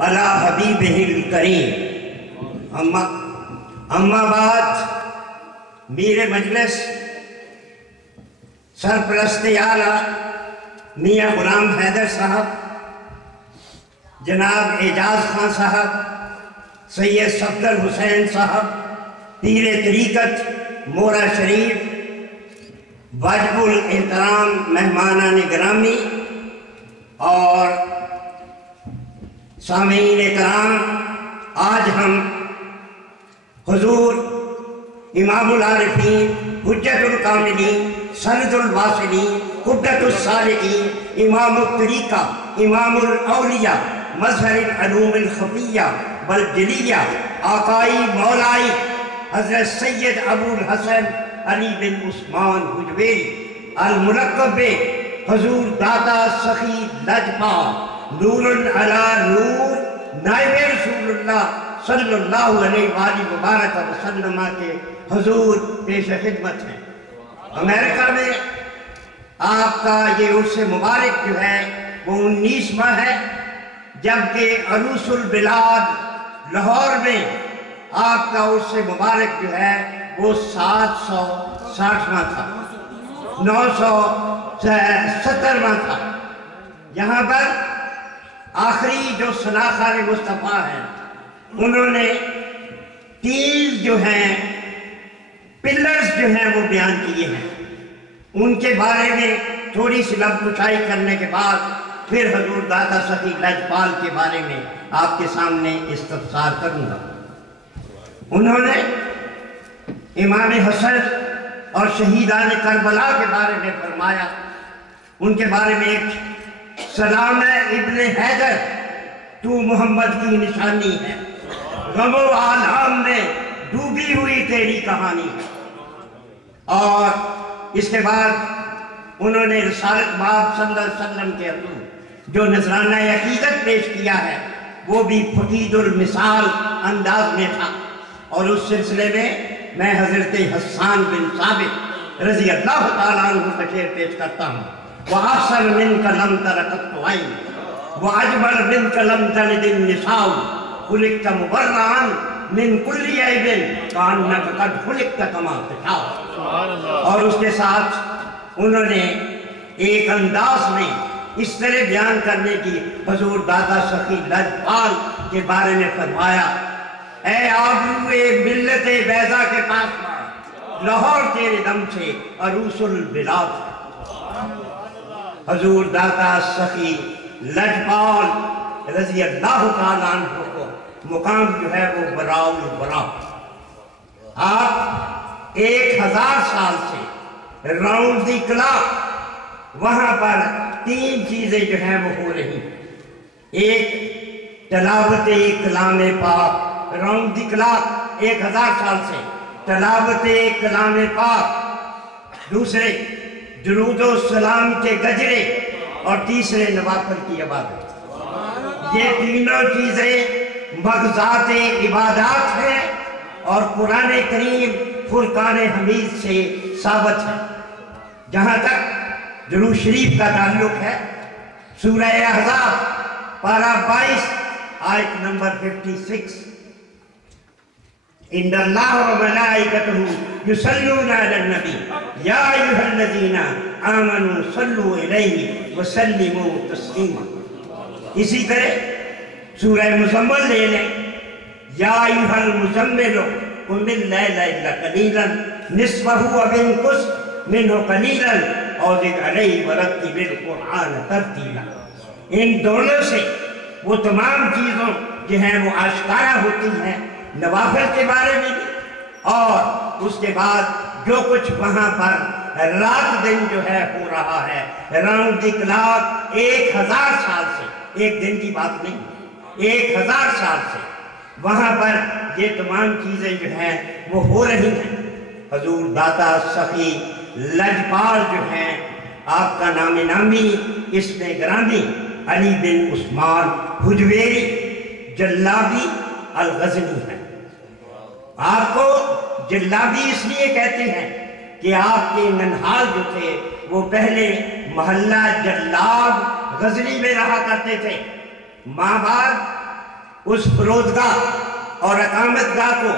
अला हबीबिहिल करीम। अम्मा बाद मीर मजलिस सरपरस्त आला मियाँ गुलाम हैदर साहब, जनाब एजाज खान साहब, सैयद सफदर हुसैन साहब, पीर तरीक़त मोरा शरीफ, वाजिबुल एहतराम मेहमानान गिरामी और सामीन कराम, आज हम हुजूर इमामुल आरिफीन, हुज्जतुल कामिलीन, सनदुल वासिलीन, कुद्दतुस सालिकीन, इमामुल तरीक़ा, इमामुल औलिया, मज़हरुल उलूमुल ख़फ़िय्या वल जलिय्या, आकाई मौलाई हज़रत सैयद अबुल हसन अली बिन उस्मान हुजवेरी अल मुलक़्क़ब हुजूर दाता सखी लजपाल नूरुन अला नूर नाइब रसूलुल्लाह सल्लल्लाहु अलैहि मुबारक वसल्लम के हुजूर पेश खिदमत हैं। अमेरिका में आपका ये उर्स मुबारक जो है वो 19वां है, जबकि अरूसुल बिलाद लाहौर में आपका उर्स मुबारक जो है वो 760वां था, 970वां था। यहाँ पर आखिरी जो सनाखार मुस्तफ़ा हैं उन्होंने 3 जो हैं पिलर्स जो हैं वो बयान किए हैं। उनके बारे में थोड़ी सी लफ्ज़-कुशाई करने के बाद फिर हजूर दाता सखी लजपाल के बारे में आपके सामने इस्तफ़सार करूँगा। उन्होंने इमाम हसन और शहीदान करबला के बारे में फरमाया। उनके बारे में एक सलाम है इब्ने हैदर, तू मोहम्मद की निशानी है, गमो आलम में डूबी हुई तेरी कहानी है। और इसके बाद उन्होंने रिसालत बाब सल्लल्लाहु अलैहि वसल्लम के हजूर जो नजराना अकीदत पेश किया है वो भी फकीदुल मिसाल अंदाज में था। और उस सिलसिले में मैं हजरत हस्सान बिन साबित रजी अल्लाह ताला अन्हु का शेर पेश करता हूँ। वअहसन मिनका लम तरक़त ऐन वअजमल मिनका लम तलिद निसाउ खुलिक़्ता मुबर्रअन मिन कुल्ली ऐबिन कअन्नका क़द खुलिक़्ता कमा तशाउ। और उसके साथ उन्होंने एक अंदाज में इस तरह बयान करने की हुजूर दादा सखी लजपाल के बारे में फरमाया, ऐ आबरूए मिल्लते बैज़ा के पास लाहौर तेरे दम से अरूसुल बिलाद। हुजूर दाता सखी लजपाल रज़ी अल्लाह ताला अन्हु को मुकाम जो है वो बराउल बरा। आप 1000 साल से राउंड दी क्लॉक वहाँ पर 3 चीज़ें जो हैं वो हो रही हैं। एक तलावत कलाम पाक, राउंड दी क्लॉक 1000 साल से तलावत कलाम पाक, दूसरे दुरूद व सलाम के गजरे और तीसरे नवाफिल की इबादत। ये तीनों चीज़ें मग़ज़ात इबादत हैं और कुरान करीम फुरकान हमीद से साबित है। जहाँ तक दुरूद शरीफ का ताल्लुक है, सूरह अहज़ाब पारा 22 आयत नंबर 56, इन्नल्लाह व मलाइकतहु युसल्लूना अलन नबी या अय्युहल्लज़ीना आमनू सल्लू अलैहि व सल्लिमू तस्लीमा। इसी तरह सूरह मुज़म्मिल ले लें, या अय्युहल मुज़म्मिलु कुमिल लैला इल्ला कलीलन निस्फ़हु व इंकुस मिन्हु कलीलन और ज़िद अलैहि व रत्तिबिल कुरआन तरतीला। इन दोनों से वो तमाम चीज़ों जो हैं वो आश्कारा होती हैं, नवाफिल के बारे में भी, और उसके बाद जो कुछ वहाँ पर रात दिन जो है हो रहा है, राउंड द क्लॉक 1000 साल से, एक दिन की बात नहीं, 1000 साल से वहाँ पर ये तमाम चीज़ें जो हैं वो हो रही हैं। हुजूर दाता सखी लजपाल जो हैं, आपका नाम नामी इसमें ग्रामी अली बिन उस्मान हुजवेरी जल्लाबी अल गज़नी है। आपको जल्लाबी इसलिए कहते हैं कि आपके ननहाल जो थे वो पहले मोहल्ला जल्लाब गजनी में रहा करते थे। माँ बाप उस फरोजगाह और अकामतगाह को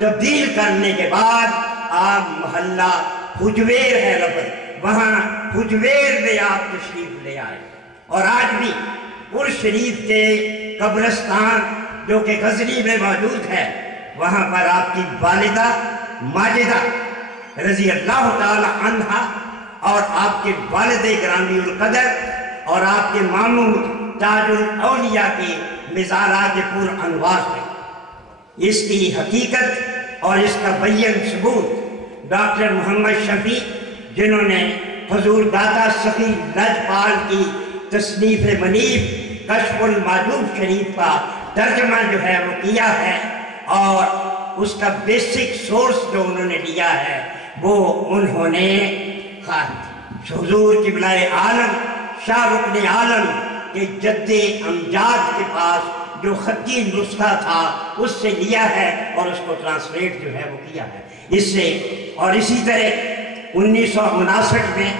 तब्दील करने के बाद आप मोहल्ला हुजवेर है लफ्ज़, वहाँ हुजवेर में आप तशरीफ ले आए। और आज भी उर्स शरीफ के कब्रिस्तान जो कि गजनी में मौजूद है, वहाँ पर आपकी वालिदा माजिदा रज़ी अल्लाह ताला अन्हा और आपके वालिद ग्रामी उल कदर और आपके मामू ताजुल औलिया के मिज़ारात पुर अनवार है। इसकी हकीकत और इसका बय्यन सबूत डॉक्टर मोहम्मद शफी, जिन्होंने हुजूर दाता सखी लजपाल की तसनीफ़ मनीफ कश्फुल माजूब शरीफ का तर्जमा जो है वो किया है, और उसका बेसिक सोर्स जो उन्होंने लिया है वो उन्होंने हुजूर क़िबला आलम शाह रुकन आलम के जद्दे अमजाद के पास जो खत्ती नुस्खा था उससे लिया है और उसको ट्रांसलेट जो है वो किया है इससे। और इसी तरह 1959 में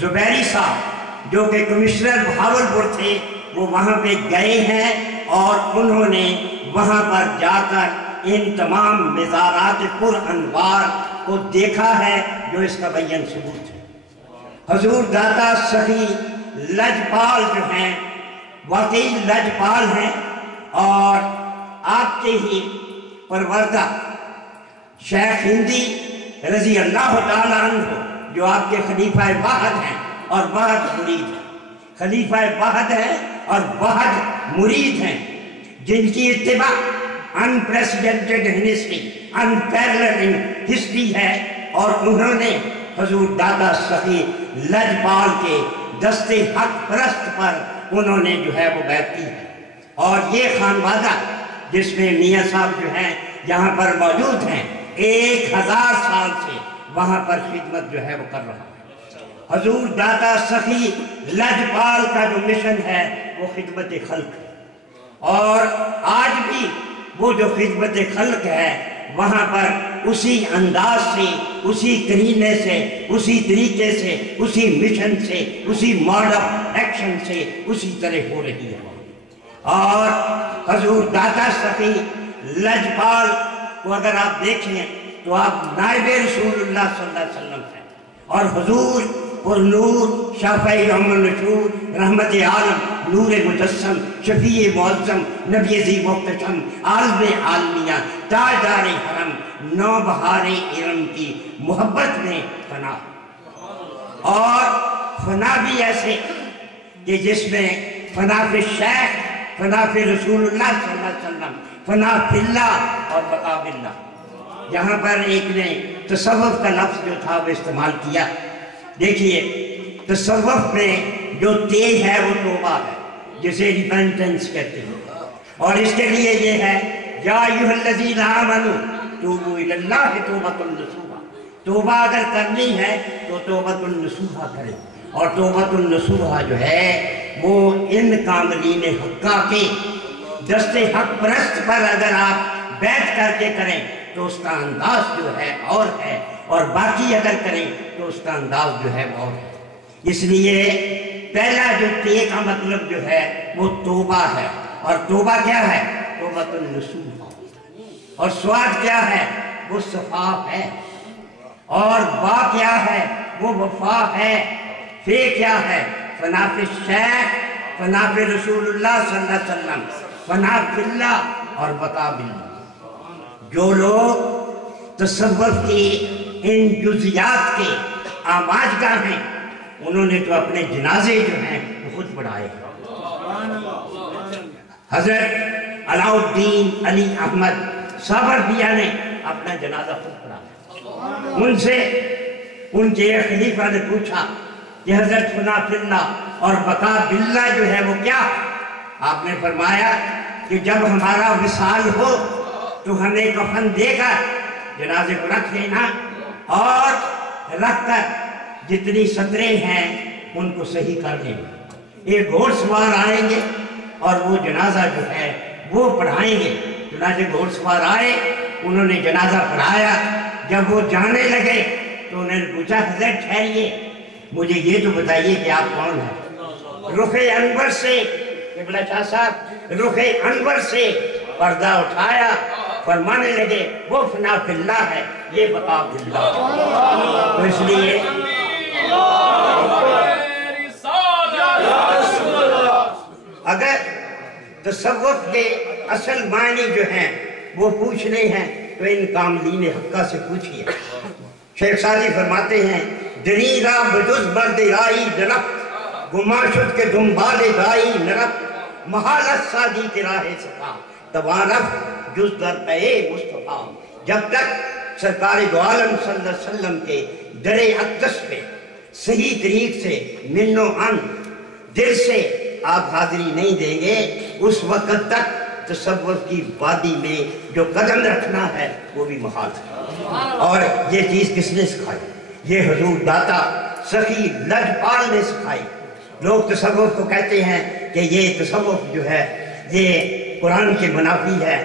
जुबैरी साहब जो कि कमिश्नर बहावलपुर थे, वो वहाँ पे गए हैं और उन्होंने वहाँ पर जाकर इन तमाम मिज़ारात पुर अनवार को देखा है, जो इसका बय्यन सबूत है। हुजूर दाता सखी लजपाल जो हैं वाकई लजपाल हैं, और आपके ही परवरदा शेख हिंदी रज़ी अल्लाह ताला अन्हु जो आपके खलीफा वाहद हैं और वाहद मुरीद हैं, खलीफा वाहद हैं और वाहद मुरीद हैं, जिनकी इत्तिबा unprecedented in history, unparalleled in history है। और उन्होंने हुजूर दाता सखी लजपाल के दस्ते हक परस्त पर उन्होंने जो है वो बैत की है। और ये खानवादा जिसमें मियाँ साहब जो हैं यहाँ पर मौजूद हैं, 1000 साल से वहाँ पर खिदमत जो है वो कर रहा है। हुजूर दाता सखी लजपाल का जो मिशन है वो खिदमत खल्क है, और आज भी वो जो खिदमत खल्क है वहाँ पर उसी अंदाज से, उसी करीने से, उसी तरीके से, उसी मिशन से, उसी मॉड ऑफ एक्शन से उसी तरह हो रही है। और हुजूर दाता सखी लजपाल को अगर आप देखें तो आप नायब रसूलुल्लाह सल्लल्लाहु अलैहि वसल्लम हैं, और हुजूर पुरनूर शाफ़ई अमनुशूर रहमत आलम नूर मुजस्सम शफ़ी मुअज़्ज़म नबी ज़ी मुहतशम आलम आलमिया ताजदार हरम नौबहारे इरम की मोहब्बत में फना, और फना भी ऐसे कि जिसमें फना फिर शेख, फना फिर रसूलुल्लाह सल्लल्लाहु अलैहि वसल्लम, फना फिल्लाह और बका बिल्लाह। यहाँ पर एक ने तसव्वुफ़ का लफ्ज़ जो था वो इस्तेमाल किया। देखिए, तसव्वुफ़ में जो तेज है वो तौबा है, जिसे रिपेंटेंस कहते हैं, और इसके लिए ये है या अय्युहल्लज़ीना आमनू तूबू इलल्लाहि तौबतन नसूहा। तौबा अगर करनी है तो तौबतन नसूहा करें, और तौबतन नसूहा जो है वो इन कामलीन हक्का के दस्ते हक परस्त पर अगर आप बैठ करके करें तो उसका अंदाज जो है और है, और बाकी अगर करें तो उसका अंदाज जो है वो और है। इसलिए पहला जो ते का मतलब जो है वो तौबा है, और तौबा क्या है? तौबतुन नसूहा। और स्वाद क्या है? वो सफा है, और बा क्या है? वो वफा है। फे क्या है? फनाफे शेख, फनाफे रसूलुल्लाह सल्लल्लाहु अलैहि वसल्लम, फनाफिल्लाह और बका बिल्लाह। जो लोग तसव्वुफ़ की इन जुज़ियात के आमाजगाह हैं, उन्होंने तो अपने जनाजे जो हैं वो खुद पढ़ाए। हजरत अलाउद्दीन अली अहमद साबरदिया ने अपना जनाजा खुद पढ़ाया। उनसे उनके खलीफा ने पूछा कि हजरत फनाफिल्ला और बका बिल्ला जो है वो क्या? आपने फरमाया कि जब हमारा विसाल हो तो हमें कफन देकर जनाजे को रख देना, और रखकर जितनी सतरें हैं उनको सही कर देना। एक घोड़सवार आएंगे और वो जनाजा जो है वो पढ़ाएंगे। जनाजे घोड़सवार आए, उन्होंने जनाजा पढ़ाया। जब वो जाने लगे तो उन्होंने पूछा, हज़रत ठहरिए, मुझे ये तो बताइए कि आप कौन हैं? रुखे अनवर से क़िबला शाह साहब रुखे अनवर से पर्दा उठाया, फरमाने लगे वो फना फिल्लाह है, ये बका बिल्लाह। तो इसलिए अगर तसव्वुफ के असल मायने जो हैं वो पूछने हैं तो इन कामलीन हक्का से पूछिए। शेख सादी फरमाते हैं दरीरा बजुज बर्द राई दरख्त गुमाशुद के दुम्बाले दाई नरक महालत सादी के राहे सका तवारफ जुज दर पे मुस्तफा। जब तक सरकार दो आलम सल्लल्लाहु अलैहि वसल्लम के दरे अक़दस पे सही तरीक से मिन्नो अन दिल से आप हाजिरी नहीं देंगे, उस वक्त तक तसव्वुफ की वादी में जो कदम रखना है वो भी महाल है। और ये चीज़ किसने सिखाई? ये हुजूर दाता सखी लजपाल ने सिखाई। लोग तसव्वुफ को कहते हैं कि ये तसव्वुफ जो है ये कुरान के मुनाफी है।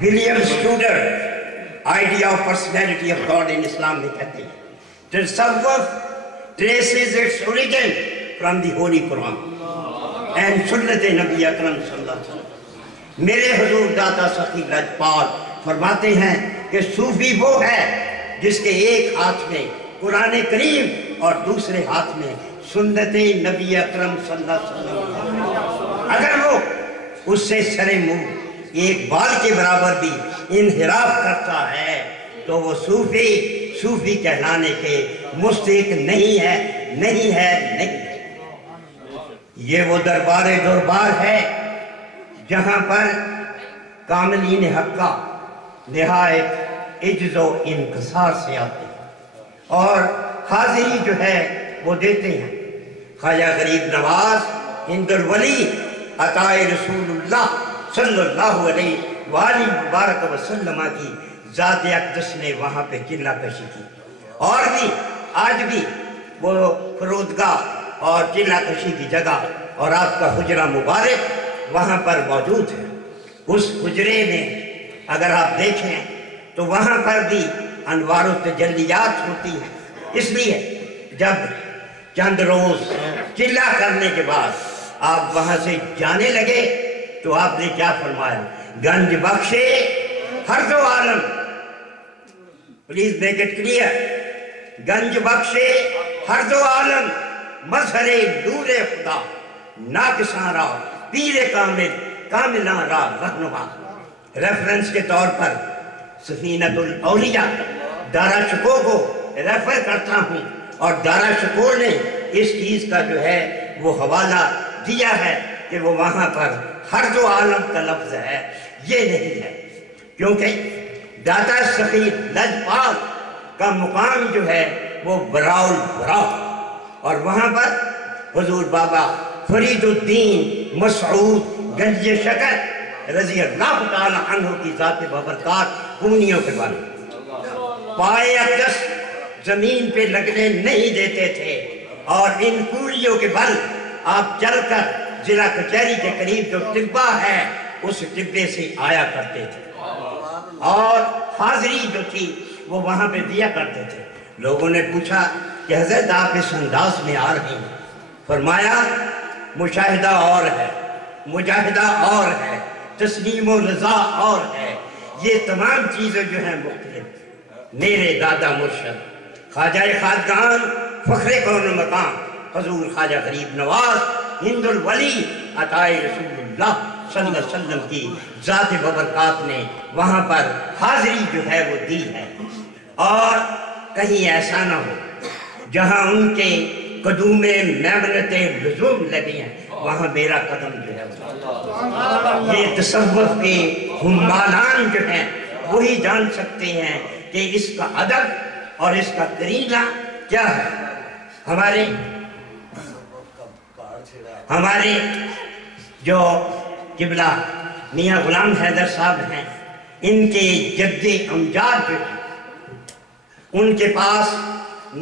William Studer idea of personality of God in Islam में कहते हैं तसव्वुफ traces its origin from the holy Quran and सुन्नत नबी अकरम सल्लल्लाहु अलैहि वसल्लम। मेरे हुजूर दाता सखी लजपाल फरमाते हैं कि सूफी वो है जिसके एक हाथ में कुरान करीम और दूसरे हाथ में सुन्नत नबी अकरम सल्लल्लाहु अलैहि वसल्लम। अगर वो उससे सरे मुंह एक बाल के बराबर भी इनहिराफ करता है तो वो सूफी कहलाने के मुस्तहिक नहीं है, नहीं है, नहीं है। ये वो दरबारे दरबार है जहां पर कामिलीन हक्का निहायत इज्जो इनकसार से आते हैं और हाजिरी जो है वो देते हैं। ख्वाजा गरीब नवाज हिंदुल वली अताए रसूलुल्लाह सल्लल्लाहु अलैहि मुबारक वसल्लम की ज़ात अक़दस ने वहाँ पे किला कशी की और भी आज भी वो फरोदगाह और किला कशी की जगह और आपका हुजरा मुबारक वहाँ पर मौजूद है। उस हुजरे में अगर आप देखें तो वहाँ पर भी अनवार व तजल्लियात होती हैं। इसलिए जब चंद रोज़ किला करने के बाद आप वहाँ से जाने लगे तो आपने क्या फरमाया? गंज बख्शे हर दो आलम, प्लीज मेक इट क्लियर, गंज बख्शे हर दो आलम मजहरे नूरे खुदा नाकिसारा पीरे कामिला रा रहनुमा। रेफरेंस के तौर पर सफीनतुल औलिया दारा शको को रेफर करता हूँ और दारा शको ने इस चीज़ का जो है वो हवाला दिया है कि वो वहाँ पर हर दो आलम का लफ्ज़ है, ये नहीं है। क्योंकि दाता सखी लजपाल का मुकाम जो है वो बराउल बरा और वहाँ पर हुजूर बाबा फरीदुद्दीन मसऊद गंज शकर रज़ी अल्लाह तआला अन्हु की ज़ात बबरकात खूनियों के बारे पाए अक़दस जमीन पे लगने नहीं देते थे और इन कूलियों के बल आप चलकर जिला कचहरी के करीब जो टिब्बा है उस टिब्बे से आया करते थे और हाजिरी जो थी वो वहाँ पे दिया करते थे। लोगों ने पूछा कि हज़रत आप इस अंदाज में आ रहे हैं। फरमाया मुशाहिदा और है, मुजाहिदा और है, तस्लीम व रज़ा और है, ये तमाम चीज़ें जो हैं मुख्तलिफ। मेरे दादा मुर्शद ख्वाजा खादगान फ़ख्रे कौन मकाम हजूर ख्वाजा गरीब नवाज हिंदुल वली अताए रसूलुल्लाह सल्लल्लाहु अलैहि वसल्लम की ज़ात बबरकात ने वहाँ पर हाजिरी जो है वो दी है। और कहीं ऐसा ना हो जहाँ उनके कदूमे मेमनते लुज़ूम लगे हैं वहाँ मेरा कदम जो है ये तसव्वुफ के हुम्मालान जो हैं वही जान सकते हैं कि इसका अदब और इसका करीना क्या है। हमारे जो किबला मियाँ गुलाम हैदर साहब हैं, इनके जद्दे अमजाद जो थे उनके पास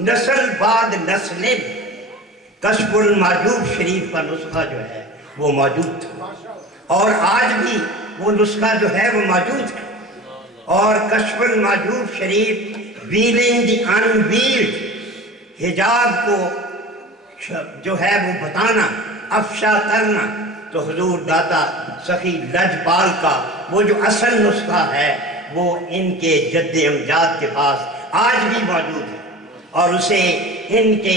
नस्ल बाद नस्लें कश्फुल माजूब शरीफ का नुस्खा जो है वो मौजूद था और आज भी वो नुस्खा जो है वो मौजूद है। और कश्फुल माजूब शरीफ व्हीलिंग द अनवील्ड हिजाब को जो है वो बताना, अफशा करना, تو حضور داتا سخی لجپال کا وہ جو اصل نسخہ ہے وہ ان کے جد امجاد کے پاس آج بھی موجود ہے، اور اسے ان کے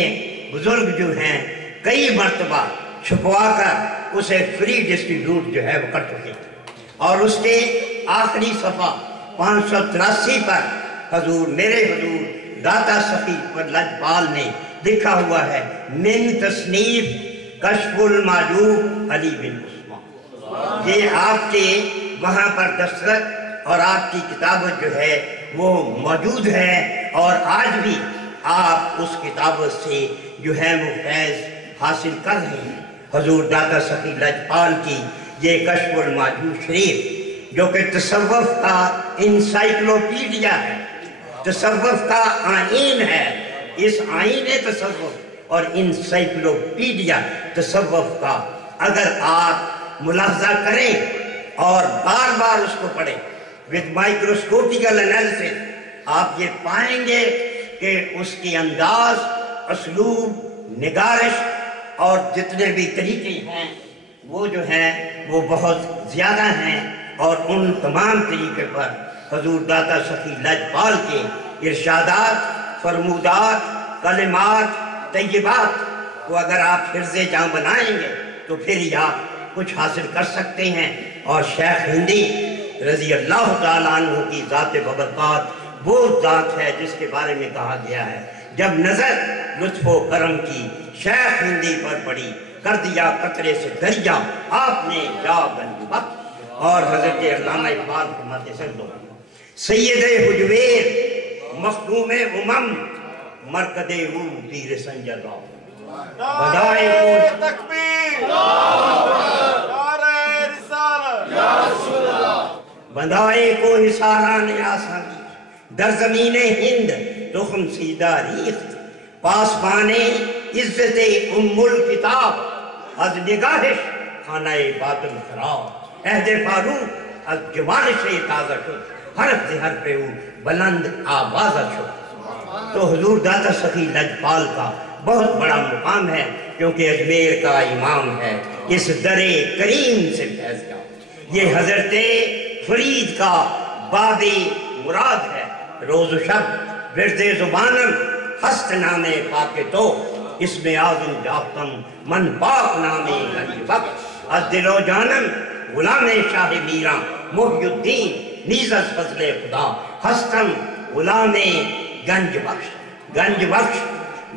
بزرگ جو ہیں کئی مرتبہ چھپوا کر اسے فری ڈسٹریبیوٹ جو ہے وہ کر چکے ہیں، اور اس کے آخری صفحہ 583 پر حضور میرے حضور داتا سخی لجپال نے لکھا ہوا ہے من تصنیف کشف المعجوب علی بن عثمان۔ یہ آپ کے وہاں پر دستخط اور آپ کی کتابت جو ہے وہ موجود ہے، اور آج بھی آپ اس کتابت سے جو ہے وہ فیض حاصل کر رہے ہیں۔ حضور داتا سخی لجپال کی یہ کشف المعجوب شریف جو کہ تصوف کا انسائکلوپیڈیا ہے، تصوف کا آئین ہے، اس آئین تصوف اور انسائکلوپیڈیا تصوف کا اگر آپ ملاحظہ کریں اور بار بار اس کو پڑھیں with microscopical analysis، آپ یہ پائیں گے کہ اس کی انداز، اسلوب، نگارش اور جتنے بھی طریقے ہیں وہ جو ہیں وہ بہت زیادہ ہیں، اور ان تمام طریقے پر حضور داتا سخی لجپال کے ارشادات، فرمودات، کلمات، طیبات کو اگر آپ حفظ جاں بنائیں گے تو پھر ہی آپ کچھ حاصل کر سکتے ہیں۔ اور شیخ ہندی رضی اللہ تعالیٰ عنہ کی ذات ببرکات وہ ذات ہے جس کے بارے میں کہا گیا ہے جب نظر لطف و کرم کی شیخ ہندی پر پڑی کر دیا قطرے سے دریا آپ نے جا گنج بخش۔ اور حضرت علامہ اقبال فرماتے ہیں دو سید حجویر مخدوم امم مرکد او تیر سنجر راؤ بدائے کو تکبیر بندائے کو حساران آسان در زمین ہند تخم سیدہ ریخت پاسبانے عزت ام الکتاب از نگاہش خانہ باطن خراب عہد فاروق از جوانش تازہ شد حرف زہر پہ او بلند آوازہ شد۔ تو حضور داتا سخی لجپال کا بہت بڑا مقام ہے کیونکہ اجمیر کا امام ہے، اس در کریم سے فیض کا یہ حضرت فرید کا باب مراد ہے۔ روز و شب ورد زبانم ہست نام پاک تو اس میں آزم جافتم من پاک نام گنج بخش از دل و جانم غلام شاہ میران محی الدین نیز از فضل خدا ہستم غلام گنج بخش۔ گنج بخش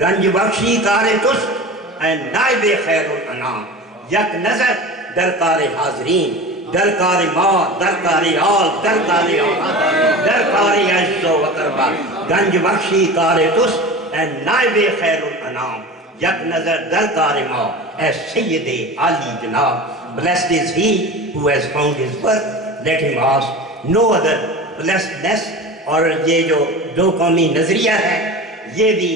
گنج بخشی کار تست اے نائب خیر الانام یک نظر درکار حاضرین درکار ماں درکار آل درکار آل درکار عجز و قربہ گنج بخشی کار تست اے نائب خیر الانام یک نظر درکار ماں اے سید عالی جناب۔ Blessed is he who has found his birth, let him ask no other blessedness۔ اور یہ جو دو قومی نظریہ ہے یہ بھی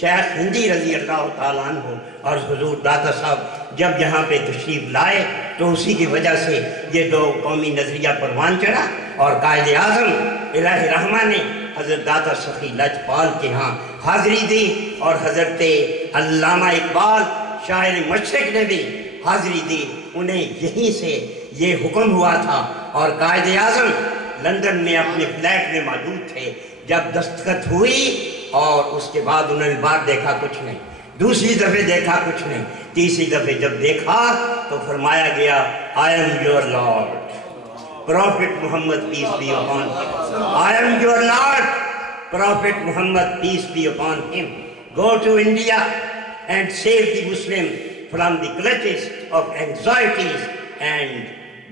شیخ ہندی رضی اللہ تعالیٰ عنہ اور حضور داتا صاحب جب یہاں پہ تشریف لائے تو اسی کی وجہ سے یہ دو قومی نظریہ پروان چڑھا، اور قائد اعظم الہ رحمہ نے حضرت داتا سخی لجپال کے ہاں حاضری دی، اور حضرت علامہ اقبال شاعر مشرق نے بھی حاضری دی، انہیں یہیں سے یہ حکم ہوا تھا۔ اور قائد اعظم لندن میں اپنے فلیٹ میں موجود تھے جب دستخط ہوئی، اور اس کے بعد انہوں نے بار دیکھا کچھ نہیں، دوسری دفعہ دیکھا کچھ نہیں، تیسری دفعہ جب دیکھا تو فرمایا گیا I am your Lord Prophet Muhammad peace be upon him I am your Lord Prophet Muhammad peace be upon him go to India and save the Muslim from the clutches of anxieties and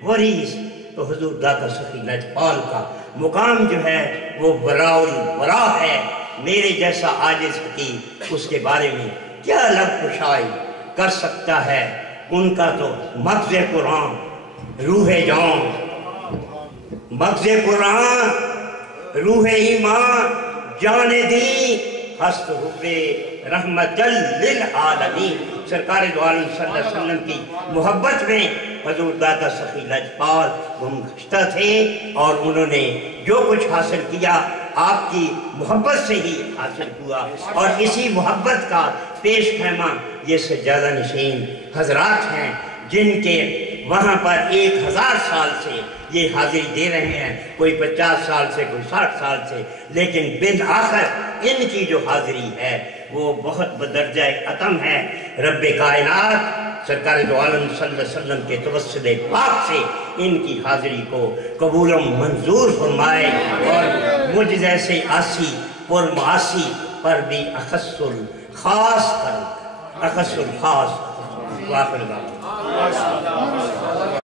worries۔ تو حضور داتا سخی لجپال کا مقام جو ہے وہ وراء الورا ہے۔ میرے جیسا عاجز کی اس کے بارے میں کیا لب کشائی کر سکتا ہے، ان کا تو مغز قرآن روح جان، مغز قرآن روح ایمان جان دی ہست حب رحمت للعالمین۔ سرکار دو عالم صلی اللہ علیہ وسلم کی محبت میں حضور داتا سخی لجپال گمگشتہ تھے، اور انہوں نے جو کچھ حاصل کیا آپ کی محبت سے ہی حاصل ہوا، اور اسی محبت کا پیش خیمہ یہ سجادہ نشین حضرات ہیں جن کے وہاں پر 1000 سال سے یہ حاضری دے رہے ہیں، کوئی 50 سال سے، کوئی 60 سال سے، لیکن بالآخر ان کی جو حاضری ہے وہ بہت بدرجہ اتم ہے۔ رب کائنات سرکار دو عالم صلی اللہ علیہ وسلم کے توسل پاک سے ان کی حاضری کو قبول و منظور فرمائے، اور مجھ جیسے آسی پر معاصی پر بھی اخص الخاص کر، اخص الخاص واخر دعوانا